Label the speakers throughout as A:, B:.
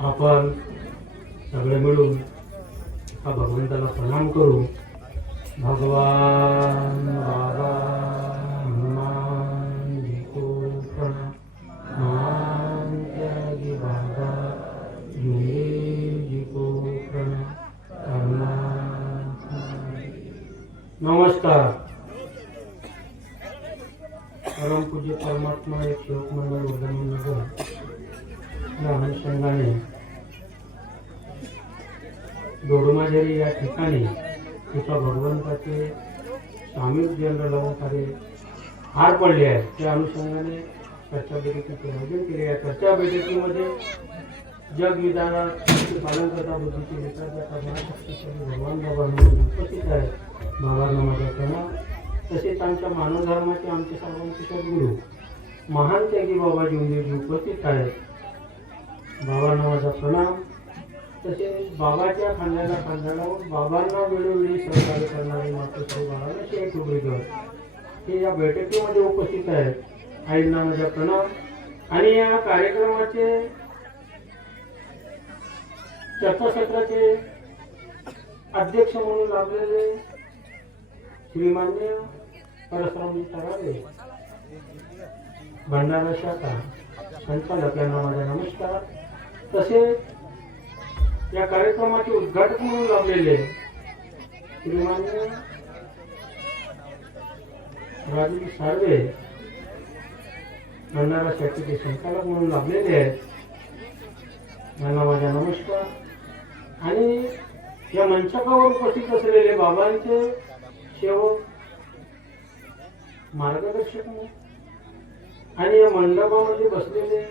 A: आपण सगळे मिळून हा भगवंताला प्रणाम करू. भगवान बाबा हनुमान जी को प्रणाम. त्यागी बाबा जुए जी को प्रणाम. नमस्कार. परमपूज्य परमात्मा एक शिवक मंडळ वर्धमान या अनुषंगाने दोडमाजेरी या ठिकाणी एका भगवंताचे सामील अलंकारे हार पडले आहेत. त्या अनुषंगाने चर्चा बैठकीचे आयोजन केले आहे. चर्चा बैठकीमध्ये जग विधानाचे पालन करता बुद्धीचे विचार भगवान बाबा उपस्थित आहेत. बाबा माझ्या प्रणाम. तसेच आमच्या मानवधर्माचे आमचे सर्वांचे सद्गुरू महान त्यागी बाबाजी उंदीरजी उपस्थित आहेत. बाबांना माझा प्रणाम. तसेच बाबाच्या खांद्याला खांदा लावून बाबांना वेळोवेळी सहकार्य करणारे मातोश्री बाळाला शेख उबरीकर हे या बैठकीमध्ये उपस्थित आहेत. आईंना माझा प्रणाम. आणि या कार्यक्रमाचे चर्चासत्राचे अध्यक्ष म्हणून लाभलेले श्रीमान्य परसरामजी तरावे भंडारा शाखा संचालक यांना माझा नमस्कार. तसेच या कार्यक्रमाचे उद्घाटक म्हणून लाभलेले श्रीमान्य राजू साळवे भंडारा शाखेचे संचालक म्हणून लाभलेले आहेत. यांना माझा नमस्कार. आणि या मंचकावर उपस्थित असलेले बाबांचे सेवक मार्गदर्शक आणि या मंडपामध्ये बसलेले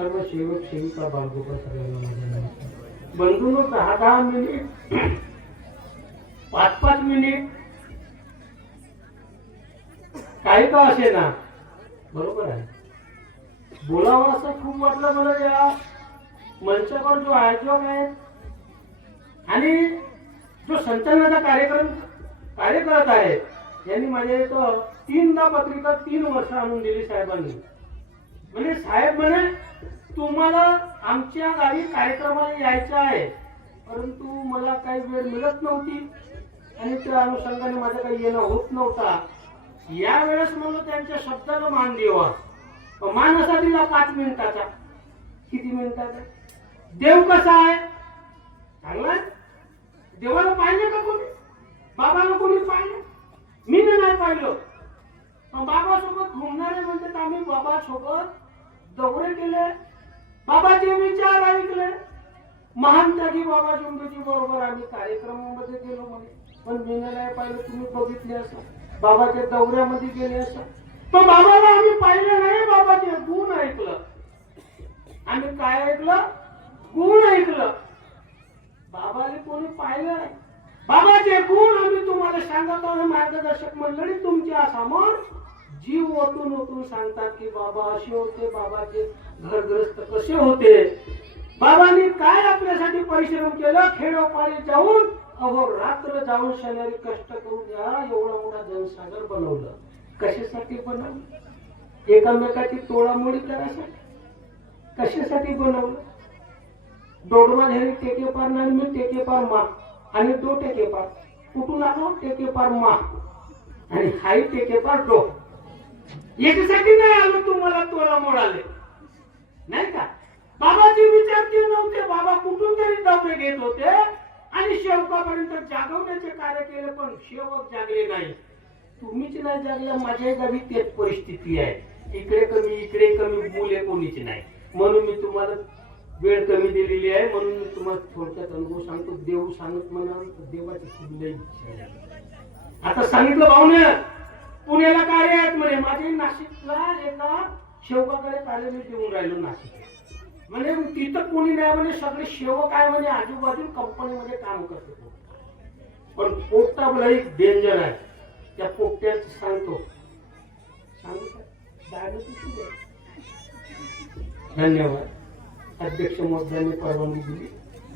A: सर्व सेवक सेविका बालगोपाल सगळ्यांना माझ्या नमस्कार. बंधूंनो दहा दहा मिनिट पाच पाच मिनिट. काही का असे ना बरोबर आहे. बोलावं असं खूप वाटलं मला या मंचावर जो आयोजक आहे आणि जो संचलनाचा कार्यक्रम कार्य करत आहे यांनी माझ्या इथं तीनदा पत्रिका तीन वर्ष आणून दिली साहेबांनी. म्हणजे साहेब म्हणे तुम्हाला आमच्या गावी कार्यक्रमाला यायचं आहे परंतु मला काही वेळ मिळत नव्हती आणि त्या अनुषंगाने माझं काही येणं होत नव्हता. यावेळेस म्हणलं त्यांच्या शब्दाला मान देवा मान असा दिला पाच मिनिटाचा. किती मिनिटाचा? देव कसा आहे? चांगला आहे? देवाला पाहिजे का कोणी? बाबाला कोणी पाहिजे मी नाही पाहिलं. बाबासोबत घुमणारे म्हणजे आम्ही बाबासोबत दौरे केले. बाबाचे विचार ऐकले. महान त्यागी बाबा जुंबेजी बरोबर आम्ही कार्यक्रमामध्ये गेलो म्हणे. पण मी नाही पाहिलं तुम्ही बघितले असा. बाबाच्या दौऱ्यामध्ये गेले असा. पण बाबाला आम्ही पाहिलं नाही बाबाचे गुण ऐकलं. आम्ही काय ऐकलं? गुण ऐकलं. बाबाने कोणी पाहिलं नाही. बाबाचे गुण आम्ही तुम्हाला सांगत आहोत मार्गदर्शक मंडळी तुमच्यासमोर जीव ओतून ओतून सांगतात की बाबा असे होते बाबाचे घरग्रस्त कसे होते? बाबांनी काय आपल्यासाठी परिश्रम केलं? खेडोपाडी जाऊन अहो रात्र जाऊन शनिवारी कष्ट करून द्या एवढा मोठा जनसागर बनवलं. कशासाठी बनवलं? एकामेकाची तोडामोडी करायसाठी? कशासाठी बनवलं? दोडमा झाली टेके पार नाही मी टेके पार मा. आणि तो टेके पार. कुठून आलो? टेके पार मा. आणि हाई टेके पार डो याच्यासाठी नाही आलो तुम्हाला तोडा मोडाले. नाही का? बाबाचे विचारते नव्हते बाबा कुठून तरी दौरे घेत होते आणि शेवकापर्यंत जागवण्याचे कार्य केले पण शेवक जागले नाही. तुम्हीच नाही जागल्या माझ्या गावी तेच परिस्थिती आहे. इकडे कमी इकडे कमी मुले कोणीच नाही. म्हणून मी तुम्हाला वेळ कमी दिलेली आहे म्हणून मी तुम्हाला थोडक्यात अनुभव सांगतो देव सांगत म्हणा देवाची खूप इच्छा आता सांगितलं भाऊने पुण्याला कार्य आहेत म्हणे? माझे नाशिकला एका शेवकाकडे कार्य मी देऊन राहिलो नाशिक म्हणजे तिथं कोणी नाही म्हणे सगळे सेवक आहे म्हणे आजूबाजू कंपनीमध्ये काम करते पण पोट्टा एक डेंजर आहे. त्या पोट्ट्याच सांगतो. सांगू धन्यवाद. अध्यक्ष महोदयांनी परवानगी दिली.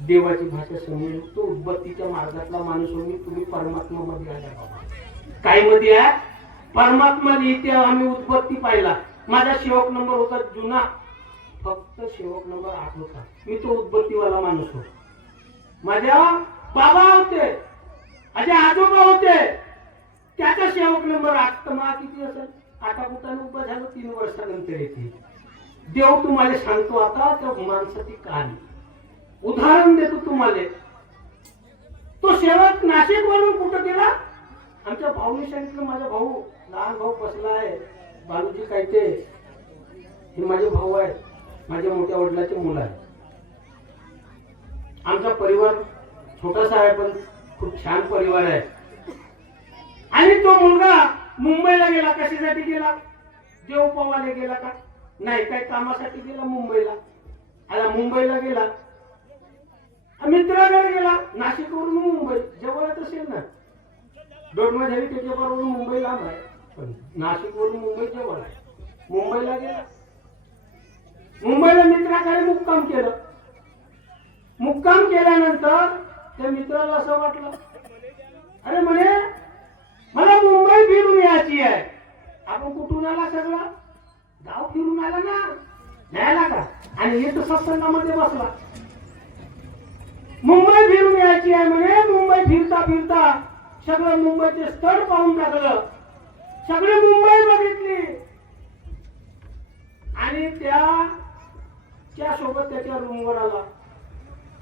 A: देवाची भाषा समजून तो उद्बत्तीच्या मार्गातला माणूस होऊन तुम्ही परमात्मा मध्ये आला बाबा. काय मध्ये आहे? परमात्मा लिहिते आम्ही उत्पत्ती पाहिला. माझा शेवक नंबर होता जुना. फक्त शेवक नंबर आठ होता. मी तो उत्पत्तीवाला माणूस होतो. माझ्या बाबा होते. माझे आजोबा होते. त्याचा शेवक नंबर आठ. तर मा किती असेल? आता कुठं उभं झालं तीन वर्षानंतर येते. देव तुम्हाला सांगतो आता त्या माणसाची कहाणी. उदाहरण देतो तुम्हाला. तो सेवक नाशिक वरून कुठं गेला? आमच्या भाऊने सांगितलं माझा भाऊ लहान भाऊ बसला आहे बालूजी कायते हे माझे भाऊ आहेत माझ्या मोठ्या वडिलाचे मुलं आहे आमचा परिवार छोटासा आहे पण खूप छान परिवार आहे. आणि तो मुलगा मुंबईला गेला कशासाठी गेला? देव पवाले गेला का? नाही काही कामासाठी गेला मुंबईला? आता मुंबईला गेला. मित्राकडे गेला नाशिकवरून मुंबई जवळच असेल ना? दोन झाली त्याच्याबरोबर मुंबईला आहे नाशिकवरून मुंबई जेवण आहे. मुंबईला गेला. मुंबईला मित्राकडे मुक्काम केलं. मुक्काम केल्यानंतर त्या मित्राला असं वाटलं अरे म्हणे मला मुंबई फिरून यायची आहे. आपण कुठून आला सगळा? गाव फिरून आला ना. न्यायला का? आणि येतो सत्संगामध्ये बसला. मुंबई फिरून यायची आहे म्हणे. मुंबई फिरता फिरता सगळं मुंबईचे स्थळ पाहून टाकलं. सगळी मुंबई बघितली. आणि त्या त्या सोबत त्याच्या रूमवर आला.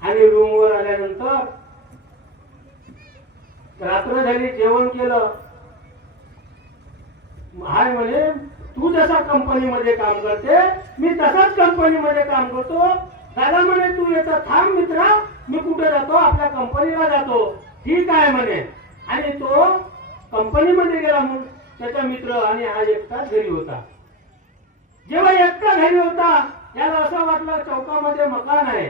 A: आणि रूमवर आल्यानंतर रात्र झाली जेवण केलं. हाय म्हणे तू जसा कंपनीमध्ये काम करते मी तसाच कंपनीमध्ये काम करतो. दादा म्हणे तू येतं थांब मित्रा मी कुठे जातो? आपल्या कंपनीला जातो. ठीक आहे म्हणे. आणि तो कंपनीमध्ये गेला म्हणून त्याचा मित्र आणि हा एकटा घरी होता. जेव्हा एकटा घरी होता याला असं वाटलं चौकामध्ये मकान आहे.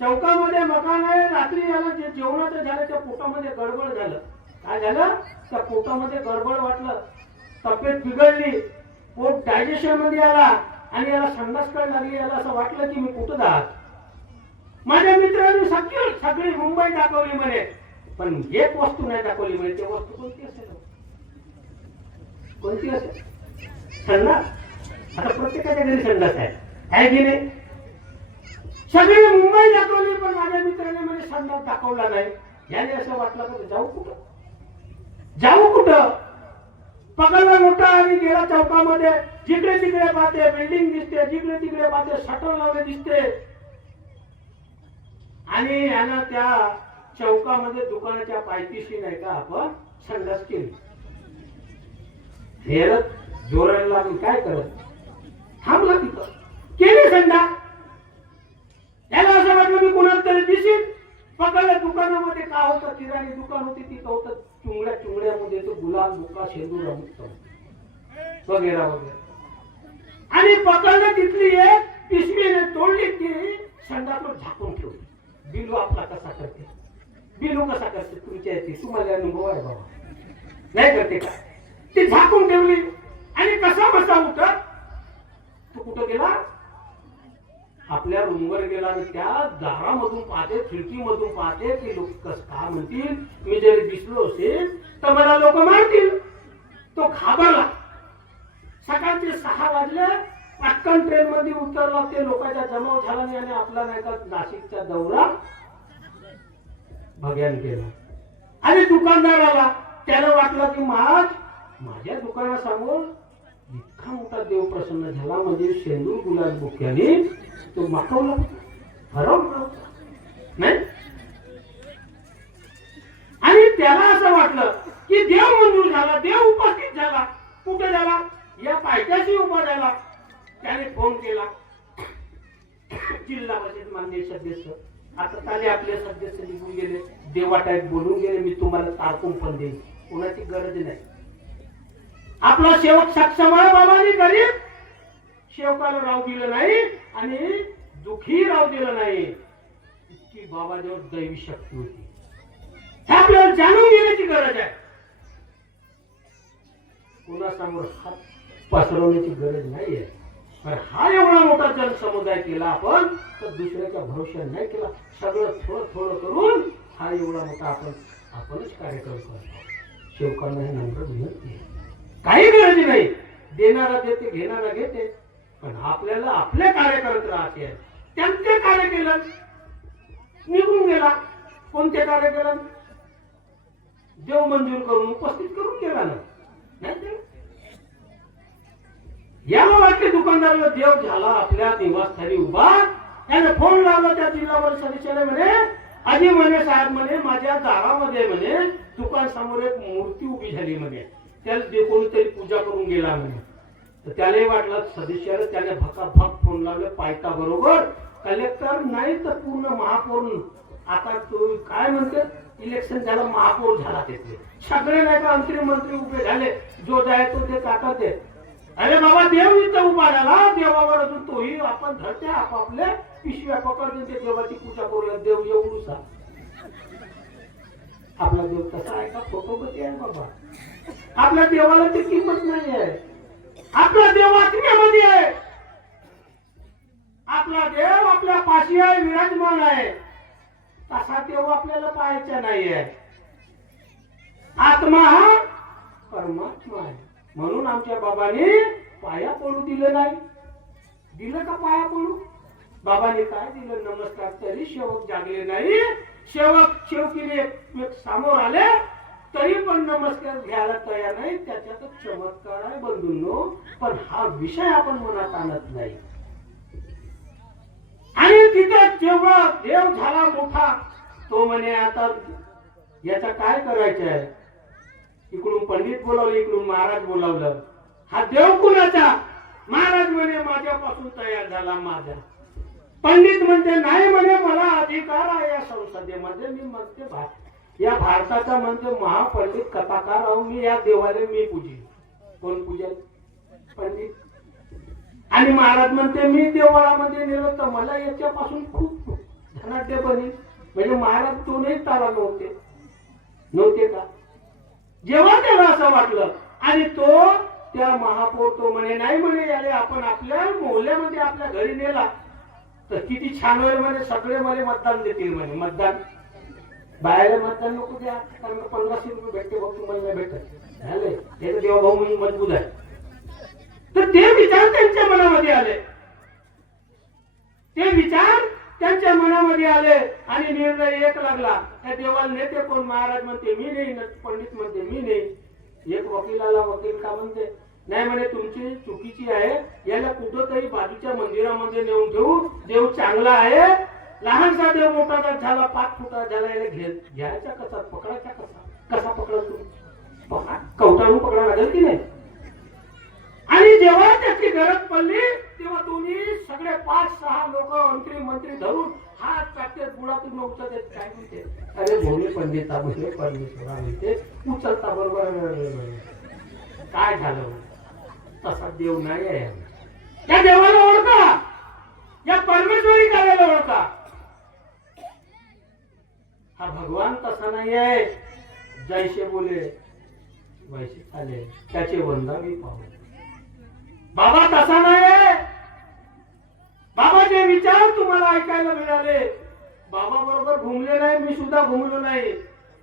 A: चौकामध्ये मकान आहे रात्री याला जे जेवणाचं झालं त्या पोटामध्ये गडबड झालं. काय झालं? त्या पोटामध्ये गडबड वाटलं. तब्येत बिघडली. पोट डायजेशनमध्ये आला आणि याला संडास कळ लागली. याला असं वाटलं की मी कुठं जात माझ्या मित्रांनी सगळी सगळी मुंबई दाखवली म्हणे. पण एक वस्तू नाही दाखवली म्हणे. ते वस्तू कोणती असेल? कोणती असेल संडास आता प्रत्येकाच्या घरी संडास आहे आहे की नाही? सगळी मुंबई दाखवली पण माझ्या मित्राने मला संडास दाखवला नाही. याने असं वाटलं तर जाऊ कुठं? जाऊ कुठं? पकडला मोठा आणि गेला चौकामध्ये. जिकडे तिकडे पाहते बिल्डिंग दिसते. जिकडे तिकडे पाहते शटर लावले दिसते. आणि यानं त्या चौकामध्ये दुकानाच्या पायथीशी नाही का आपण संडास केली. फेरत जोरायला लागली काय करत? थांबला तिथं. केली संडा? त्याला असं वाटलं मी कोणाला तरी दिसेल पकडलं दुकानामध्ये का होतं? किराणी दुकान होती तिथं होतं. चुंगड्या चुंगड्यामध्ये तो गुलाब बुका शेंदूर अमुक वगैरे वगैरे. आणि पकडलं तिथली एक पिशवीने तोडली ती संडासवर झाकून ठेवली. बिलू आपला कसा करते? बिलू कसा करते? तुमच्या येते तुम्हाला अनुभव आहे बाबा. नाही करते का? ती झाकून ठेवली. आणि कसा बसा उतर? तो कुठं गेला? आपल्या रूमवर गेला आणि त्या दारामधून पाहते खिडकीमधून पाहते की लोक कस काय म्हणतील? मी जरी दिसलो असेल तर मला लोक मारतील. तो घाबरला. सकाळचे सहा वाजले पटकन ट्रेन मध्ये उतरला. ते लोकांचा जमाव झाला नाही आणि आपला नाही का नाशिकचा दौरा भग्यान केला आणि दुकानदार आला. त्याला वाटलं की महाराज माझ्या दुकानासमोर इतका मोठा देव प्रसन्न झाला म्हणजे शेंदूर गुलाब बुक्याने तो माखवला हरवला नाही? आणि त्याला असं वाटलं की देव मंजूर झाला देव उपस्थित झाला. कुठे झाला? या पायथ्याशी उभा झाला त्याने फोन केला. जिल्हा परिषद मान्य सदस्य. आता चाले आपले सदस्य निघून गेले. देवा टाईप बोलून गेले मी तुम्हाला तारकून पण देईन. कोणाची गरज नाही. आपला सेवक सक्षम आहे बाबांनी गरीब सेवकाला राव दिलं नाही आणि दुखी राव दिलं नाही. इतकी बाबाजवळ दैवी शक्ती होती. हे आपल्याला जाणून घेण्याची गरज आहे. कोणासमोर हात पसरवण्याची गरज नाहीये. पण हा एवढा मोठा जनसमुदाय केला आपण तर दुसऱ्याच्या भरोशा नाही केला. सगळं थोडं थोडं करून हा एवढा मोठा आपण आपणच कार्यक्रम करतो. शेवकांना हे नम्र विनंती आहे. काही गरज नाही. देणारा देते घेणारा घेते. पण आपल्याला आपले कार्य करत राहते. त्यांचे कार्य केलं. निघून गेला. कोणते कार्य केलं? देव मंजूर करून उपस्थित करून गेला ना याला वाटते दुकानदाराला देव झाला आपल्या निवासस्थानी उभा. त्याने फोन लावला त्या जिल्हावर सदस्याने म्हणे आजी म्हणे साहेब म्हणे माझ्या दारामध्ये म्हणे दुकान समोर एक मूर्ती उभी झाली म्हणे. त्याला जे कोणीतरी पूजा करून गेला म्हणे. तर त्यालाही वाटलं सदस्याने त्याने भकाभक फोन लावले पायता बरोबर कलेक्टर नाही तर पूर्ण महापौर आता तो काय म्हणते? इलेक्शन झालं महापौर झाला तिथे. सगळे नाही का मंत्री मंत्री उभे झाले. जो जाय तो ते ताकद. अरे बाबा देव इथं उभा झाला देवावर अजून तोही आपण धरते आपापले. पिशव्या पकडते ते देवाची पूजा करूया. देव एवढूसा आपला देव कसा आहे? का फोटोपती आहे बाबा? आपल्या देवाला ती किंमत नाही आहे. आपला देव आत्म्यामध्ये आहे. आपला देव आपल्या पाशी आहे विराजमान आहे. तसा देव आपल्याला पाहायचा नाही आहे. आत्मा हा परमात्मा आहे. म्हणून आमच्या बाबाने पाया पडू दिलं नाही. दिलं का पाया पडू? बाबाने काय दिलं? नमस्कार. तरी शेवक जागले नाही. शेवक शेवकीने समोर आले तरी पण नमस्कार घ्यायला तयार नाही. त्याच्यातच चमत्कार आहे बंधूंनो पण हा विषय आपण मनात आणत नाही. आणि तिथे जेव्हा देव झाला मोठा तो म्हणे आता याचा काय करायचं आहे? इकडून पंडित बोलावलं इकडून महाराज बोलावलं. हा देव कुणाचा? महाराज म्हणे माझ्यापासून तयार झाला माझा. पंडित म्हणते नाही म्हणे मला अधिकार आहे या संसदेमध्ये मी म्हणते भा- या भारताचा म्हणजे महापंडित कथाकार आहो मी या देवाने मी पूजी कोण पूजे पंडित. आणि महाराज म्हणते मी देवळामध्ये नेलो तर मला याच्यापासून खूप धनाढ्य बनेल. म्हणजे महाराज दोनही तारा नव्हते. नव्हते का? जेव्हा त्याला असं वाटलं आणि तो त्या महापौर तो म्हणे नाही म्हणे याले आपण आपल्या मोहल्ल्यामध्ये आपल्या घरी नेला तर किती छान होईल म्हणे सगळे मला मतदान देतील म्हणे मतदान. बाहेर मतदान नको द्या कारण का पंधराशे रुपये भेटते बघ तुम्हाला नाही भेटत. झाले? हे तर देवाभाऊ म्हणून मजबूत आहे. तर ते विचार त्यांच्या मनामध्ये आले. ते विचार त्यांच्या मनामध्ये आले आणि निर्णय एक लागला. त्या देवाला नेते कोण? महाराज म्हणते मी नाही पंडित म्हणते मी नाही. एक वकिलाला वकील का म्हणते? नाही म्हणे तुमची चुकीची आहे. याला कुठंतरी बाजूच्या मंदिरामध्ये नेऊन ठेवू. देव चांगला आहे. लहानसा देव मोठा जर झाला पाच फुटा झाला याला घे. घ्यायचा कसा पकडायचा कसा कसा पकडा तू? कवटाळून पकडा लागेल की नाही? आणि जेव्हा त्याची गरज पडली तेव्हा दोन्ही सगळे पाच सहा लोक मंत्री मंत्री धरून हात टाकते बुडातून नव्हतं देत काय म्हणते? अरे भोले पंडिता परमेश्वरा म्हणते उचलता बरोबर काय झालं? तसा देव नाही आहे. या देवाला ओळखा. या परमेश्वरी कार्याला ओळखा. हा भगवान तसा नाही आहे. जैसे बोले वैसे चाले. त्याचे वंदावी पाहू. बाबा तसा नाही बाबाचे विचार तुम्हाला ऐकायला मिळाले बाबा बरोबर घुमले नाही मी सुद्धा घुमलो नाही.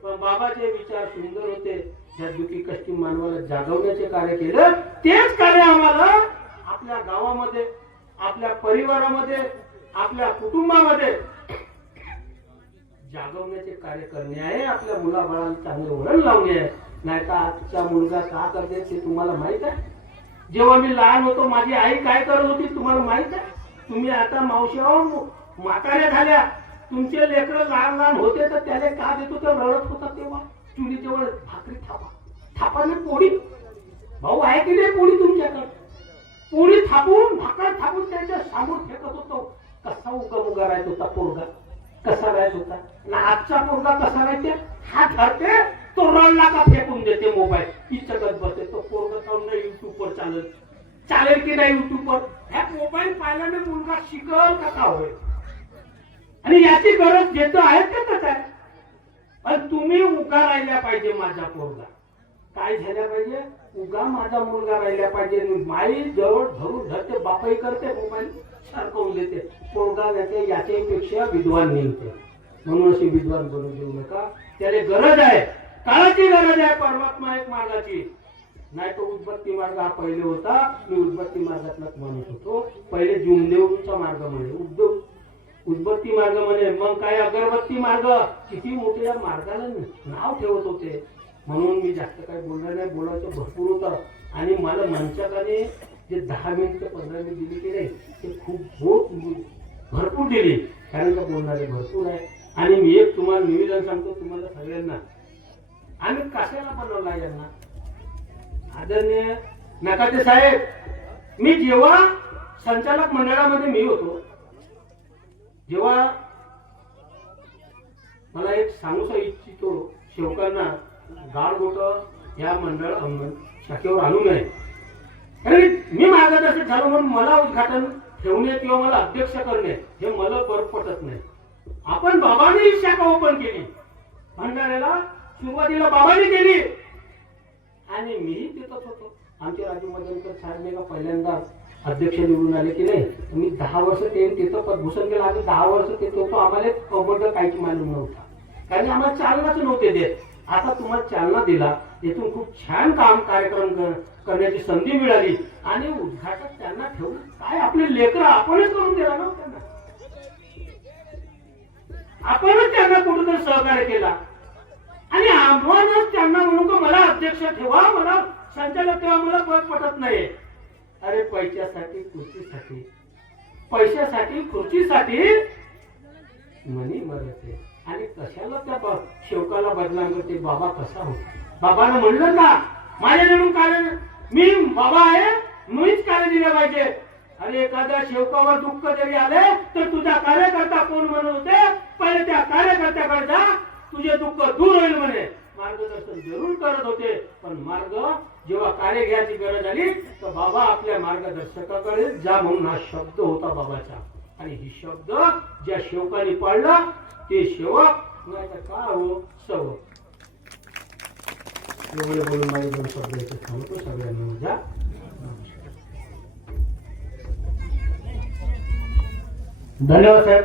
A: पण बाबाचे विचार सुंदर होते त्या दुखी कष्टी मानवाला जागवण्याचे कार्य केलं तेच कार्य आम्हाला आपल्या गावामध्ये आपल्या परिवारामध्ये आपल्या कुटुंबामध्ये जागवण्याचे कार्य करणे आहे आपल्या मुलाबाळाला चांगले वळण लावणे आहे. नाही का आजचा मुलगा का करते ते तुम्हाला माहीत आहे? जेव्हा मी लहान होतो माझी आई काय करत होती तुम्हाला माहीत आहे? तुम्ही आता मावशीवर म्हाताऱ्या झाल्या. तुमचे लेकर लहान लहान होते तर त्याला का देत तर रडत होता तेव्हा? चुली जवळ भाकरी थापा. थापाने पोळी. भाऊ आहे की नाही पोळी तुमच्याकडे? पोळी थापून भाकर थापून त्याच्यासमोर फेकत होतो. कसा उगा उगा राहत होता पोरगा? कसा राहत होता? ना आजचा पोरगा कसा राहायचे हात धरते तो रडला का फेकून देते मोबाईल? इच्छगत बसते. तो पोरगा चालून युट्यूब वर चालेल चालेल की नाही युट्यूब वर ह्या मोबाईल पाहिल्याने मुलगा शिकल का होईल? आणि याची गरज जेतो आहे कसं आहे. आणि तुम्ही उगा राहिल्या पाहिजे माझा पोरगा. काय झाल्या पाहिजे? उगा माझा मुलगा राहिल्या पाहिजे. माई जवळ धरून धरते बापाई करते मोबाईल सारखवून देते. पोरगा देते याच्यापेक्षा विद्वान निघते म्हणून असे विद्वान बनवून देऊ नका. त्याला गरज आहे. काळाची गरज आहे परमात्मा एक मार्गाची. नाही तो उद्बत्ती मार्ग हा पहिले होता. मी उद्बत्ती मार्गातलाच माणूस होतो. पहिले जुमदेवचा मार्ग म्हणजे उद्योग उद्बत्ती मार्ग म्हणे मग काय अगरबत्ती मार्ग? किती मोठे या मार्गाला नाव ठेवत होते. म्हणून मी जास्त काही बोलणार नाही बोलायचं भरपूर होतं. आणि मला मंचकाने जे दहा मिनिटं पंधरा मिनिट दिली की नाही ते खूप बहुत भरपूर दिली. कारण का बोलणारे भरपूर आहे. आणि मी एक तुम्हाला निवेदन सांगतो तुम्हाला सगळ्यांना. आम्ही कशाला बनवला यांना? आदरणीय नकाते साहेब मी जेव्हा संचालक मंडळामध्ये मी होतो जेव्हा मला एक सांगू इच्छितो शेवकांना गाडगोट या मंडळ अंगण शाखेवर आणू नये. कारण मी मार्गदर्शक झालो म्हणून मला उद्घाटन ठेवणे किंवा मला अध्यक्ष करणे हे मला बरं पटत नाही. आपण बाबाने ही शाखा ओपन केली. भंडाऱ्याला सुरुवातीला बाबांनी केली. आणि मीही तिथंच होतो. आमचे राजू मदनकर साहेब का पहिल्यांदाच अध्यक्ष निवडून आले की नाही मी दहा वर्ष ते तिथं पद्भूषण केलं आणि दहा वर्ष ते तो आम्हाला कबड्ड काहीच मालूम नव्हता. कारण आम्हाला चालनाच नव्हते देत. आता तुम्हाला चालना दिला इथून खूप छान काम कार्यक्रम करण्याची संधी मिळाली. आणि उद्घाटक त्यांना ठेवलं काय आपले लेकर आपणच करून दिला ना त्यांना? आपणच त्यांना कुठेतरी सहकार्य केला. आणि आव्हानच त्यांना म्हणू का मला अध्यक्ष ठेवा मला संचालक ठेवा मला पटत नाही अरे पैशासाठी खुर्चीसाठी. पैशासाठी खुर्चीसाठी मनी मरते आणि कशाला त्या शेवकाला बदनाम करते? बाबा कसा होता? बाबानं म्हणलं ना माझ्या म्हणून कार्य मी बाबा आहे मीच कार्य दिलं पाहिजे. अरे एखाद्या शेवकावर दुःख जरी आले तर तुझा कार्यकर्ता कोण म्हणत होते? पहिले त्या कार्यकर्त्याकडे जा तुझे दुःख दूर होईल म्हणे. मार्गदर्शन जरूर करत होते पण मार्ग जेव्हा कार्य घ्यायची गरज आली तर बाबा आपल्या मार्गदर्शकाकडे जा म्हणून हा शब्द होता बाबाचा. आणि ही शब्द ज्या शेवकाने पाळला ते शेवक नाही का हो? सवक एवढे बोलून माझे दोन शब्द इथे थांबतो. सगळ्यांना माझ्या धन्यवाद साहेब.